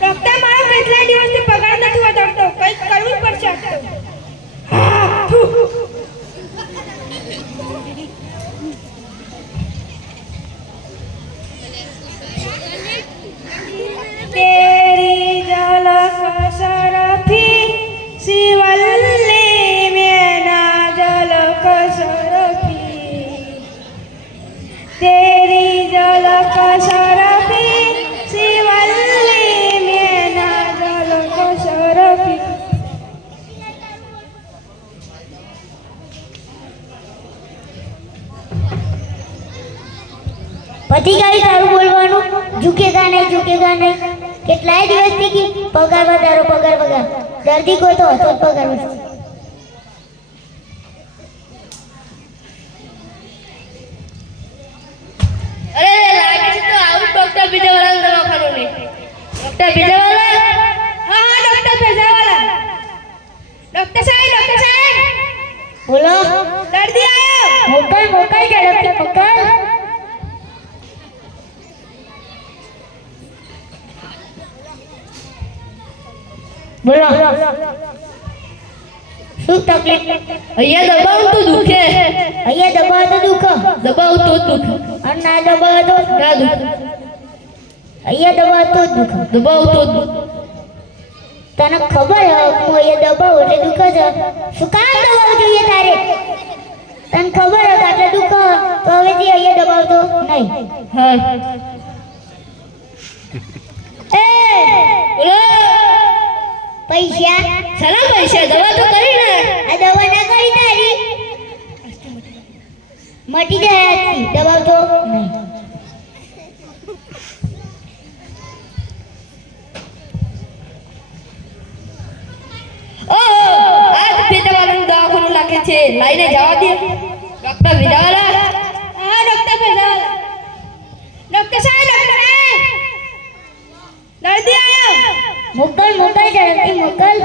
Doctor મારો કેટલા દિવસથી પગાર નથી વધારતો, કંઈક કરવું પડશે. तेरी झलक सरफी शिवल्ली मेरा झलक सरफी, तेरी झलक सरफी शिवल्ली मेरा झलक सरफी. पति गाई तारू बोलवानु झुकेगा नहीं કેટલાય દિવસથી કી પગાર વધારો દર્દી કો તો હતો પગાર વધારો. અરે લાગે છે તો આવું ડોક્ટર બીજાવાળા દવાખાનું ને. ડોક્ટર બીજાવાળા? હા ડોક્ટર બીજાવાળા. ડોક્ટર સાહેબ બોલો. દર્દી આયો. મોકલ ઝડપથી મોકલ. બોલો શું તકલીફ? અહીંયા દબાવ તો દુખે. અહીંયા દબાવ તો દુખો. દબાવ તો દુખે. અને ના દબાવ તો ના દુખે. અહીંયા દબાવ તો દુખો. દબાવ તો દુખે. તને ખબર હે હું અહીંયા દબાવ એટલે દુખે છે. શું કામ દબાવ જોઈએ તારે? તને ખબર હે કે આટલે દુખો તો હવેથી અહીંયા દબાવ તો નહીં. હા એ બોલો. પૈસા સાલા પૈસા દવા તો કરી ને. આ દવા ના કરી તારી મટી જાય આજથી. દબાવ તો નહીં. ઓહો આ ભેજાવાળાનું દવાખાનું લાગે છે. લાઈને જવા દે. ડોક્ટર ભેજાવાળા? હા ડોક્ટર ભેજાવાળા. ડોક્ટર સાહેબ દર્દી આયો. મોકલ ઝડપથી મોકલ.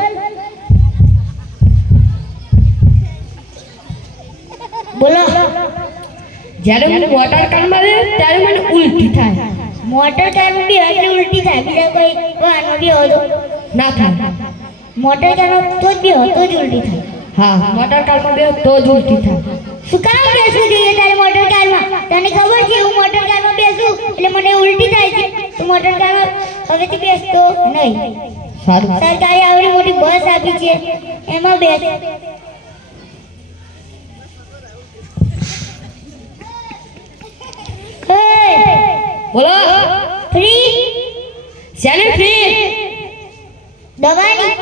બોલો. જ્યારે હું વોટર કારમાં રહે ત્યારે મને ઉલટી થાય. મોટર કારમાં બી એટલે ઉલટી થાય. બીજા કોઈ વાહનો બી હોય તો ના થાય. મોટર કારમાં તો જ બી હોય તો જ ઉલટી થાય. હા મોટર કારમાં બે તો જ ઉલટી થાય. શું કામ બેસવું જોઈએ તારે મોટર કારમાં? તને ખબર છે હું મોટર કારમાં બેસું એટલે મને ઉલટી થાય છે. તું મોટર કારમાં હવેથી બેસતો નહીં. સારું. સરકારે આવડી મોટી બસ આપી છે એમાં બેસ. બોલો. ફ્રી શેની ફ્રી? દવાની.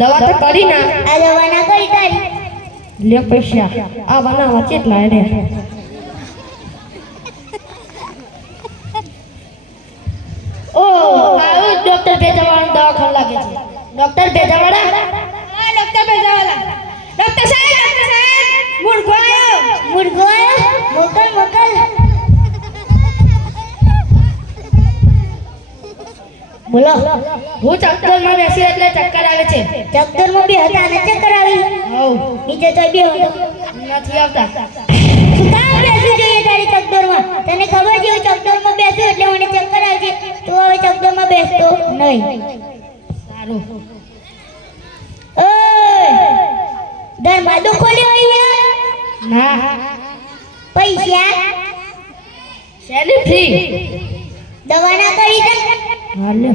દવા તો કરી ના. આ દવા ના કરી તારી. લે પૈસા આ બનાવવા કેટલા રે? ઓ આ ડોક્ટર ભેજાવાળા દવાખાનું લાગે છે. ડોક્ટર ભેજાવાળા? હા ડોક્ટર ભેજાવાળા. ડોક્ટર સાહેબ મુર્ગો આયો. મુર્ગો આયો. મોકલ. બોલો. હું ચક્કરમાં બેસી એટલે ચક્કર આવે છે. ચક્કરમાં બી હતા અને ચક્કર આવી. હઉ નીચે તો બી હતો. નથી આવતા. શું કામ બેસવું જોઈએ તારી ચક્કરમાં? તને ખબર છે હું ચક્કરમાં બેસું એટલે મને ચક્કર આવે છે. તું હવે ચક્કરમાં બેસતો નહીં. સારું. ઓય દરવાજો ખોલ્યો અહીંયા. ના. પૈસા શેની ફ્રી? દવા ના કરી દે. હાલે.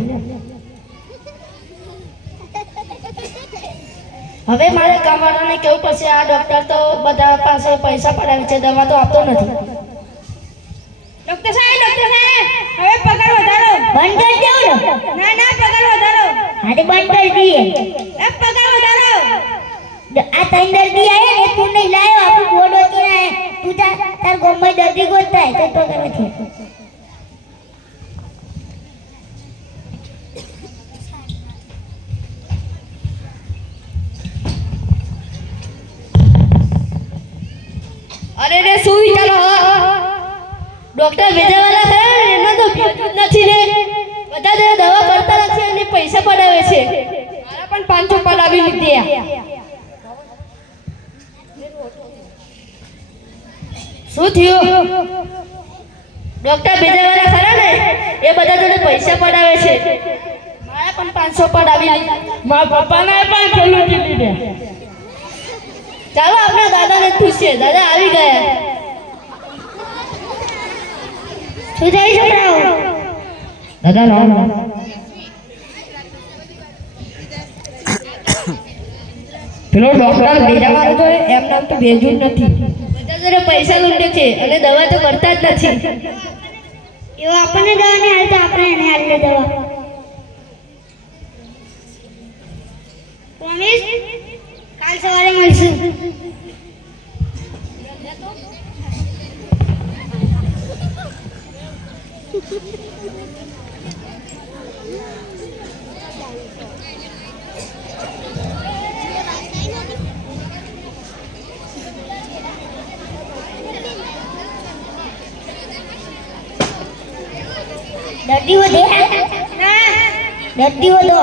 હવે મારે કામવાળાને કેવું પડશે. આ ડોક્ટર તો બધા પાસે પૈસા પડાવે છે, દવા તો આપતો નથી. ડોક્ટર સાહેબ હવે પગાર વધારો. બંધ કરી દેવું ને? ના પગાર વધારો. હા તો બંધ કરી દઈએ. પગાર વધારો. આ ત્રણ દર્દી આયા ને તું નહીં લાયો આપણું બોર્ડ વચ્ચે આયા. તું તાર ગામમાં દર્દી ગોતતા તો પગાર નથી. અરે રે શું વિચારો? ડોક્ટર ભેજાવાળા છે એનો તો નથી ને. બધા જે દવા કરતા નથી અને પૈસા પડાવે છે. મારા પણ 500 પડાવી લીધા. શું થયું? ડોક્ટર ભેજાવાળા ખરા ને એ બધા જોડે પૈસા પડાવે છે. પણ 500 પડાવી લીધા. મારા પપ્પાને પણ ખેલું જીતી દે. ચાલો આપણા દાદાને પૂછીએ. દાદા આવી ગયા. શું થયું છોકરાઓ? દાદા નો પેલો ડોક્ટર ભેજાવાળો તો એમ નામ તો ભેજું જ નથી. બધા જોડે પૈસા લૂંટે છે અને દવા તો કરતા જ નથી. એવો આપણને દવા નહીં હાલતો, આપણે એને હાલને દવા. પ્રોમિસ? કાલ સવારે મળશું. દર્દી વધે? દર્દી વધો.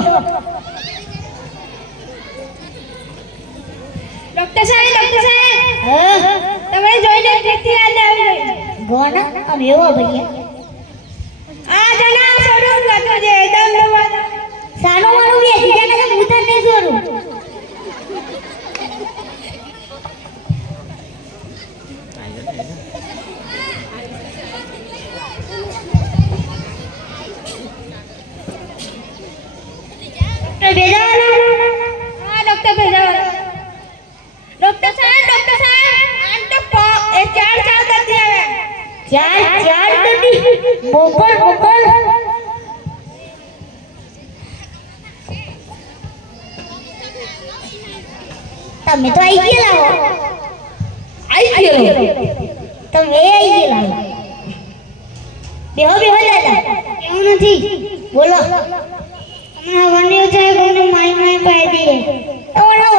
ડોક્ટર સાહેબ, હા તમે જોઈને ટ્રીટથી આલે આવી ગઈ. ગોના આમ એવો ભૈયા આ જણા છોડું નતો જે દમ દવા. સાનો માનો બેસી જાને કે હું તને નહીં છોડું. ડોક્ટર ભેજાવાલા. હા ડોક્ટર ભેજાવાલા. ડોક્ટર સાહેબ, આમ તો 4 દર્દી આવ્યા. ચાર દર્દી મોકલ. તમે તો આવી ગયેલા હો. આવી ગયો. તમે આવી ગયેલા હો. બેહો દાદા. એવું નથી. બોલો. હમણાં વન્ય છે કોઈને માય પાઈ દે. તમારો